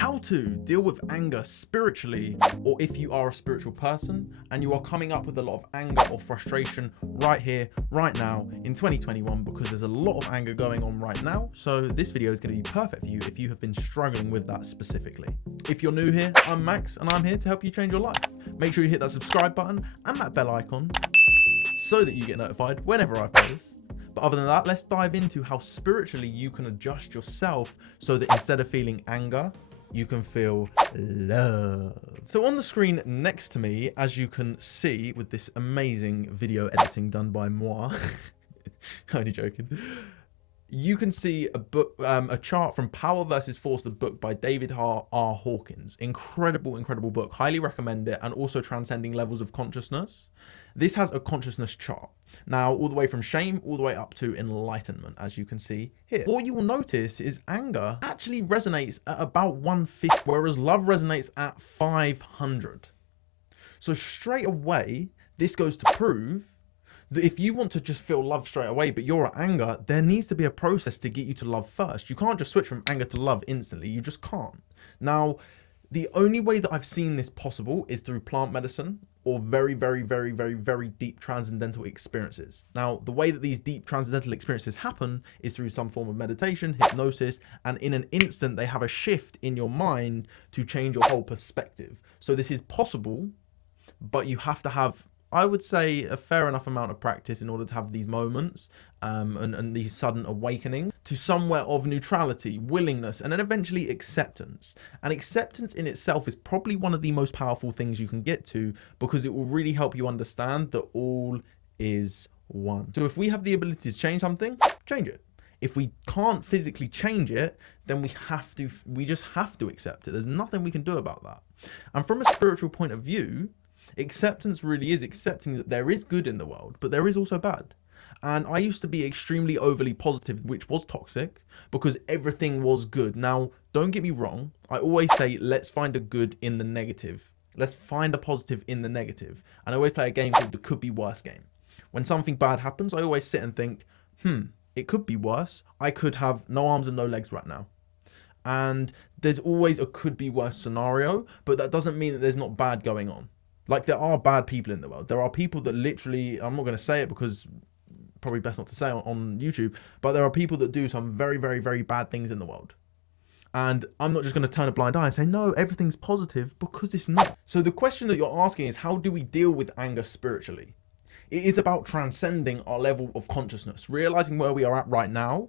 How to deal with anger spiritually, or if you are a spiritual person and you are coming up with a lot of anger or frustration right here, right now in 2021, because there's a lot of anger going on right now. So this video is going to be perfect for you if you have been struggling with that specifically. If you're new here, I'm Max and I'm here to help you change your life. Make sure you hit that subscribe button and that bell icon so that you get notified whenever I post. But other than that, let's dive into how spiritually you can adjust yourself so that instead of feeling anger, you can feel love. So on the screen next to me, as you can see with this amazing video editing done by moi, only joking, you can see a book, a chart from Power versus Force, the book by David R. Hawkins. Incredible book. Highly recommend it. And also Transcending Levels of Consciousness. This has a consciousness chart. Now, all the way from shame, all the way up to enlightenment, as you can see here. What you will notice is anger actually resonates at about 150, whereas love resonates at 500. So straight away, this goes to prove that if you want to just feel love straight away, but you're at anger, there needs to be a process to get you to love first. You can't just switch from anger to love instantly. You just can't. Now, the only way that I've seen this possible is through plant medicine or very deep transcendental experiences. Now, the way that these deep transcendental experiences happen is through some form of meditation, hypnosis, and in an instant, they have a shift in your mind to change your whole perspective. So this is possible, but you have to have, I would say, a fair enough amount of practice in order to have these moments and these sudden awakening to somewhere of neutrality, willingness, and then eventually acceptance. And acceptance in itself is probably one of the most powerful things you can get to, because it will really help you understand that all is one. So if we have the ability to change something, change it. If we can't physically change it, then we just have to accept it. There's nothing we can do about that. And from a spiritual point of view, acceptance really is accepting that there is good in the world, but there is also bad. And I used to be extremely overly positive, which was toxic, because everything was good. Now, don't get me wrong. I always say, let's find a good in the negative. Let's find a positive in the negative. And I always play a game called the could be worse game. When something bad happens, I always sit and think, it could be worse. I could have no arms and no legs right now. And there's always a could be worse scenario, but that doesn't mean that there's not bad going on. Like, there are bad people in the world. There are people that literally, I'm not going to say it because probably best not to say on YouTube, but there are people that do some very bad things in the world. And I'm not just going to turn a blind eye and say, no, everything's positive, because it's not. So the question that you're asking is, how do we deal with anger spiritually? It is about transcending our level of consciousness, realizing where we are at right now.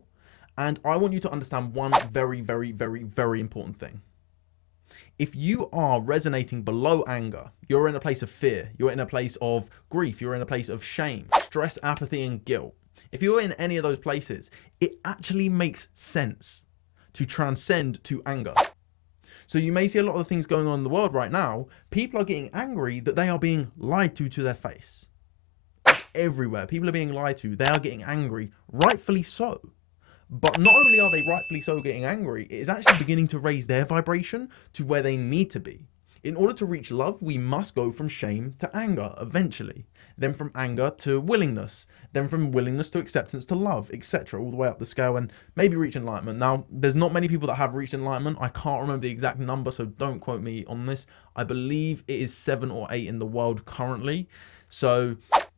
And I want you to understand one very important thing. If you are resonating below anger, you're in a place of fear, you're in a place of grief, you're in a place of shame, stress, apathy, and guilt. If you're in any of those places, it actually makes sense to transcend to anger. So you may see a lot of the things going on in the world right now. People are getting angry that they are being lied to their face. It's everywhere. People are being lied to. They are getting angry, rightfully so. But not only are they rightfully so getting angry, it is actually beginning to raise their vibration to where they need to be. In order to reach love, we must go from shame to anger eventually. Then from anger to willingness. Then from willingness to acceptance to love, etc. All the way up the scale and maybe reach enlightenment. Now, there's not many people that have reached enlightenment. I can't remember the exact number, so don't quote me on this. I believe it is 7 or 8 in the world currently. So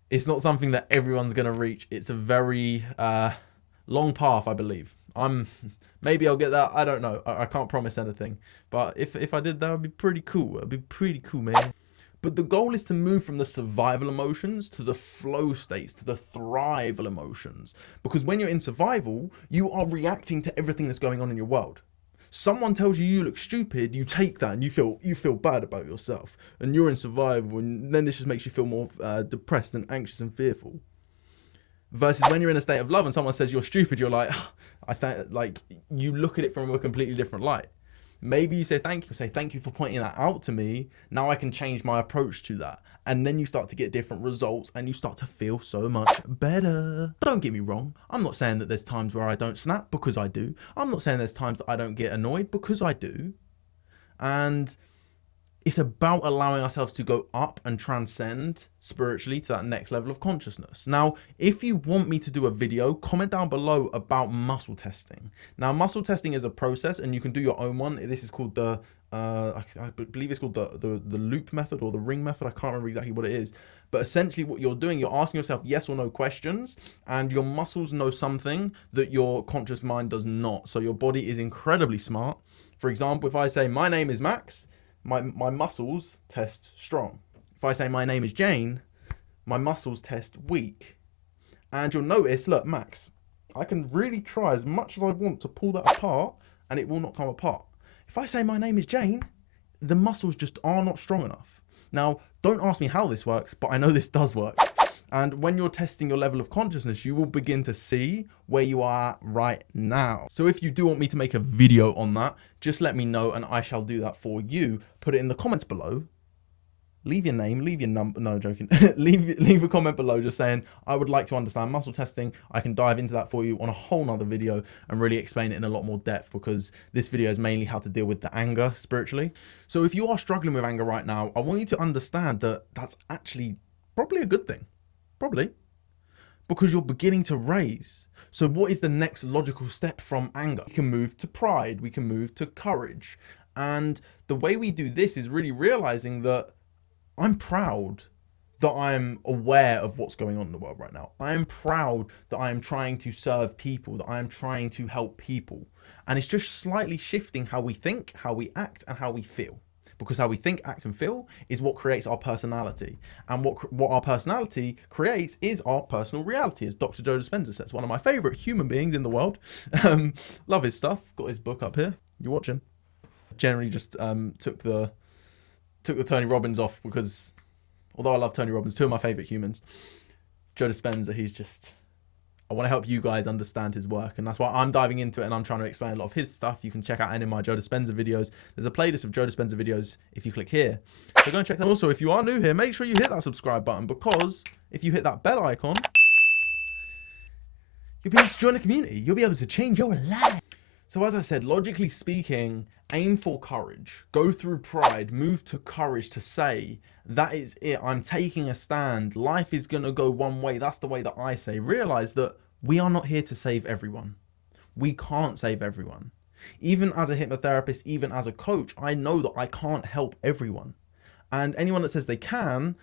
it's not something that everyone's going to reach. It's a very long path, I believe. Maybe I'll get that. I don't know. I can't promise anything. But if I did, that would be pretty cool. It'd be pretty cool, man. But the goal is to move from the survival emotions to the flow states, to the thrival emotions. Because when you're in survival, you are reacting to everything that's going on in your world. Someone tells you you look stupid, you take that and you feel bad about yourself. And you're in survival, and then this just makes you feel more depressed and anxious and fearful. Versus when you're in a state of love and someone says you're stupid, you're like, you look at it from a completely different light. Maybe you say thank you for pointing that out to me. Now I can change my approach to that. And then you start to get different results and you start to feel so much better. Don't get me wrong. I'm not saying that there's times where I don't snap, because I do. I'm not saying there's times that I don't get annoyed, because I do. And It's about allowing ourselves to go up and transcend spiritually to that next level of consciousness. Now, if you want me to do a video, comment down below about muscle testing. Now, muscle testing is a process, and you can do your own one. This is called the I believe it's called the loop method or the ring method. I can't remember exactly what it is. But essentially what you're doing, you're asking yourself yes or no questions, and your muscles know something that your conscious mind does not. So your body is incredibly smart. For example, if I say, my name is Max, my muscles test strong. If I say my name is Jane, my muscles test weak. And you'll notice, look, Max, I can really try as much as I want to pull that apart and it will not come apart. If I say my name is Jane, the muscles just are not strong enough. Now, don't ask me how this works, but I know this does work. And when you're testing your level of consciousness, you will begin to see where you are right now. So if you do want me to make a video on that, just let me know and I shall do that for you. Put it in the comments below. Leave your name, leave your number. No, joking. leave a comment below just saying, I would like to understand muscle testing. I can dive into that for you on a whole nother video and really explain it in a lot more depth, because this video is mainly how to deal with the anger spiritually. So if you are struggling with anger right now, I want you to understand that that's actually probably a good thing. Probably, because you're beginning to raise. So what is the next logical step from anger? We can move to pride, we can move to courage. And the way we do this is really realizing that I'm proud that I'm aware of what's going on in the world right now. I am proud that I am trying to serve people, that I am trying to help people. And it's just slightly shifting how we think, how we act, and how we feel. Because how we think, act, and feel is what creates our personality. And what our personality creates is our personal reality, as Dr. Joe Dispenza says, one of my favorite human beings in the world. Love his stuff. Got his book up here. You watching? Generally just took the Tony Robbins off, because although I love Tony Robbins, two of my favorite humans, Joe Dispenza, he's just... I want to help you guys understand his work, and that's why I'm diving into it and I'm trying to explain a lot of his stuff. You can check out any of my Joe Dispenza videos. There's a playlist of Joe Dispenza videos if you click here. So go and check that. Also, if you are new here, make sure you hit that subscribe button, because if you hit that bell icon, you'll be able to join the community. You'll be able to change your life. So as I said, logically speaking, aim for courage. Go through pride, move to courage to say, that is it. I'm taking a stand. Life is going to go one way. That's the way that I say. Realize that we are not here to save everyone. We can't save everyone. Even as a hypnotherapist, even as a coach, I know that I can't help everyone. And anyone that says they can,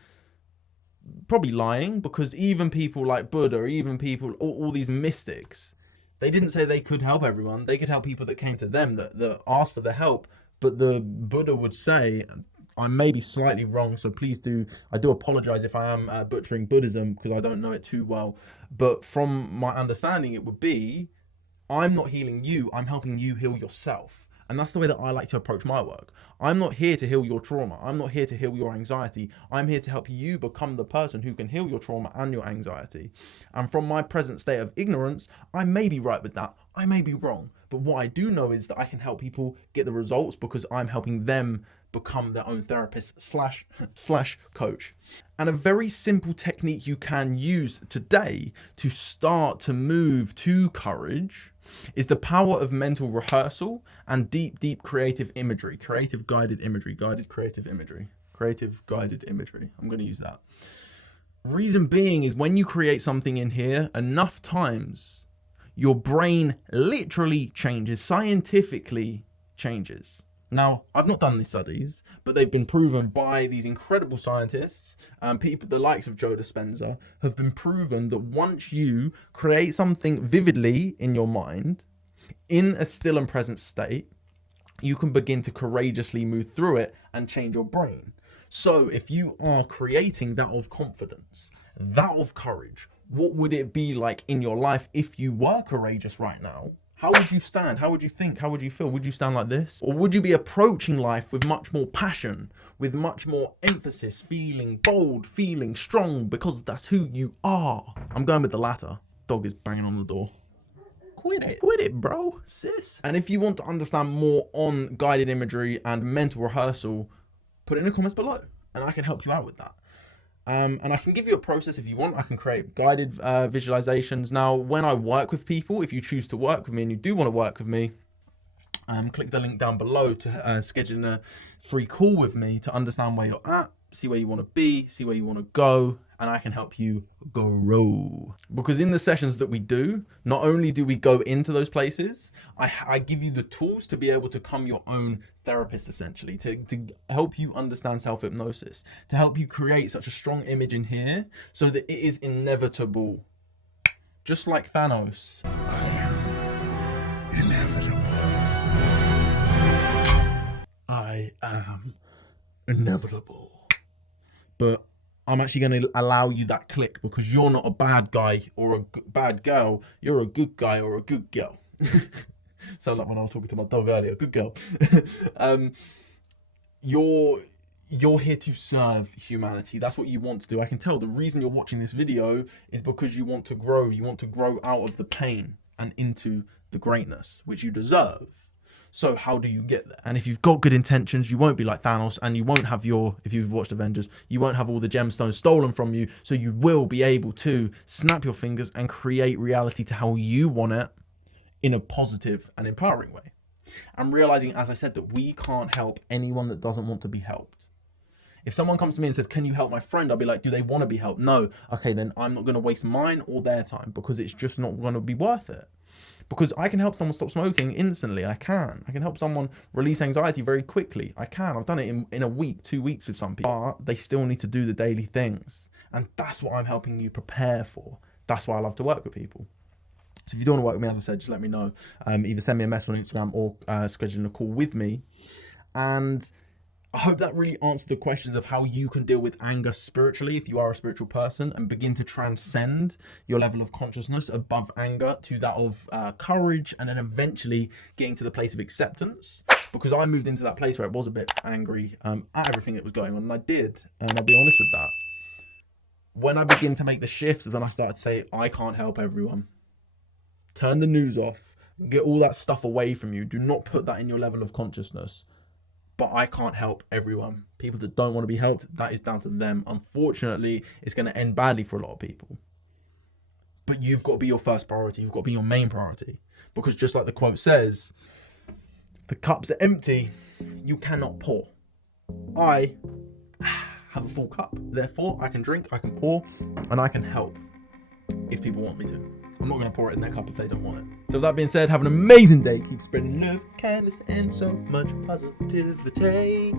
probably lying, because even people like Buddha, even people, all these mystics, they didn't say they could help everyone. They could help people that came to them, that asked for the help. But the Buddha would say, I may be slightly wrong, so please do, I do apologize if I am butchering Buddhism, because I don't know it too well. But from my understanding, it would be, I'm not healing you, I'm helping you heal yourself. And that's the way that I like to approach my work. I'm not here to heal your trauma. I'm not here to heal your anxiety. I'm here to help you become the person who can heal your trauma and your anxiety. And from my present state of ignorance, I may be right with that. I may be wrong. But what I do know is that I can help people get the results, because I'm helping them become their own therapist slash coach. And a very simple technique you can use today to start to move to courage is the power of mental rehearsal and deep creative imagery, creative guided imagery. I'm going to use that. Reason being is, when you create something in here enough times, your brain literally changes, scientifically changes. Now, I've not done these studies, but they've been proven by these incredible scientists, and people, the likes of Joe Dispenza, have been proven that once you create something vividly in your mind, in a still and present state, you can begin to courageously move through it and change your brain. So if you are creating that of confidence, that of courage, what would it be like in your life if you were courageous right now? How would you stand? How would you think? How would you feel? Would you stand like this? Or would you be approaching life with much more passion, with much more emphasis, feeling bold, feeling strong, because that's who you are? I'm going with the latter. Dog is banging on the door. Quit it, bro, sis. And if you want to understand more on guided imagery and mental rehearsal, put it in the comments below and I can help you out with that. And I can give you a process if you want. I can create guided visualizations. Now, when I work with people, if you choose to work with me and you do want to work with me, click the link down below to schedule a free call with me to understand where you're at, see where you want to be, see where you want to go, and I can help you grow. Because in the sessions that we do, not only do we go into those places, I give you the tools to be able to become your own therapist, essentially, to help you understand self-hypnosis, to help you create such a strong image in here so that it is inevitable. Just like Thanos. I am inevitable. I am inevitable. But I'm actually going to allow you that click because you're not a bad guy or a bad girl. You're a good guy or a good girl. Sound like when I was talking to my dog earlier, good girl. You're here to serve humanity. That's what you want to do. I can tell the reason you're watching this video is because you want to grow. You want to grow out of the pain and into the greatness, which you deserve. So how do you get there? And if you've got good intentions, you won't be like Thanos, and you won't have if you've watched Avengers, you won't have all the gemstones stolen from you. So you will be able to snap your fingers and create reality to how you want it in a positive and empowering way. I'm realizing, as I said, that we can't help anyone that doesn't want to be helped. If someone comes to me and says, can you help my friend? I'll be like, do they want to be helped? No. Okay, then I'm not going to waste mine or their time because it's just not going to be worth it. Because I can help someone stop smoking instantly. I can help someone release anxiety very quickly. I can. I've done it in a week, 2 weeks with some people. But they still need to do the daily things. And that's what I'm helping you prepare for. That's why I love to work with people. So if you don't want to work with me, as I said, just let me know. Either send me a message on Instagram or schedule a call with me. And I hope that really answered the questions of how you can deal with anger spiritually if you are a spiritual person and begin to transcend your level of consciousness above anger to that of courage, and then eventually getting to the place of acceptance. Because I moved into that place where I was a bit angry at everything that was going on, and I did, and I'll be honest with that. When I begin to make the shift, then I started to say, I can't help everyone. Turn the news off, get all that stuff away from you. Do not put that in your level of consciousness. But I can't help everyone. People that don't want to be helped, that is down to them. Unfortunately, it's going to end badly for a lot of people. But you've got to be your first priority. You've got to be your main priority. Because just like the quote says, the cups are empty, you cannot pour. I have a full cup. Therefore, I can drink, I can pour, and I can help if people want me to. I'm not going to pour it in their cup if they don't want it. So with that being said, have an amazing day. Keep spreading love, kindness, and so much positivity.